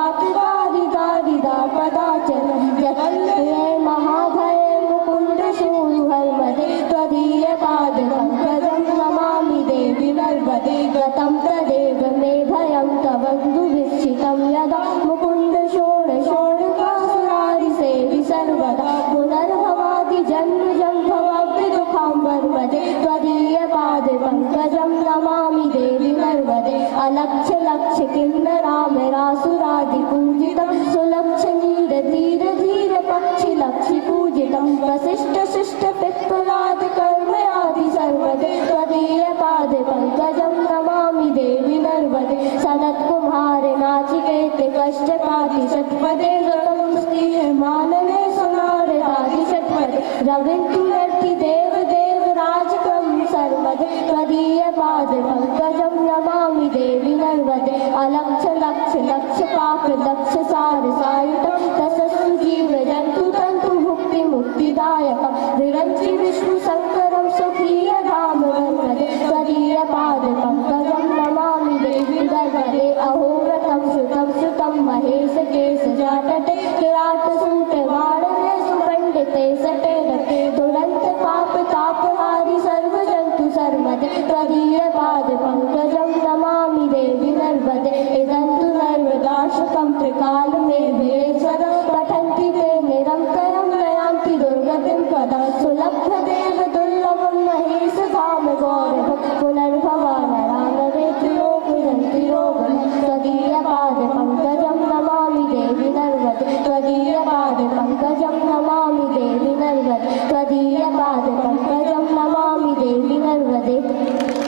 दारिदा पदाचल जगन्मये महाभये मुकुंद शूरुहर्मदे त्वदीय पाद पंकजं नमामि देवि नर्मदे गतं तदेव मे भयं तवन्दु विच्छितं यदा मुकुंद षोडशोडकासुरारि सेवि सर्वदा पुनर्भवादि जन्मजं भवाब्धि दुःखं वर्मदे त्वदीय पाद पंकजं नमामि देवि नर्मदे अलक्ष्य लक्ष्य किन्नरामरासुरादि पूजितं सुलक्ष्य नीर धीर धीर पक्षि लक्ष्य पूजितं वसिष्ठ शिष्ट पिप्पलादि कर्म आदि सर्वदे त्वदीय पाद पंकजं नमामि देवि नर्मदे सनत कुमार नाचिकेत कष्टपाति षट्पदे मानवे सुनारदादि षट्पदे रविन्तुर्ति देव देव राजक्रम सर्वदे त्वदीय पाद पंकजं नमामि देवि नर्मदे अलक्ष्य लक्ष्य लक्ष्य पाप लक्ष्य सार सायुतं तसस्तु जीव जन्तु तन्तु मुक्ति मुक्तिदायकं विरञ्चि विष्णु शङ्करं स्वकीय धाम नर्मदे त्वदीय पाद पंकजं नमामि देवि नर्मदे अहोव्रतं श्रुतं महेश केश जाटते किराट सूट वाणवे सुपण्डिते सटे रते दुरन्त पाप तापहारि सर्व जन्तु सर्वदे त्वदीय पाद पंकजं नमामि देवि नर्मदे इदन्तु नर्मदाशकं त्रिकालमेवेश्वरं पठन्ति ते निरङ्करं नयान्ति दुर्गतिं पदा सुलभ्यते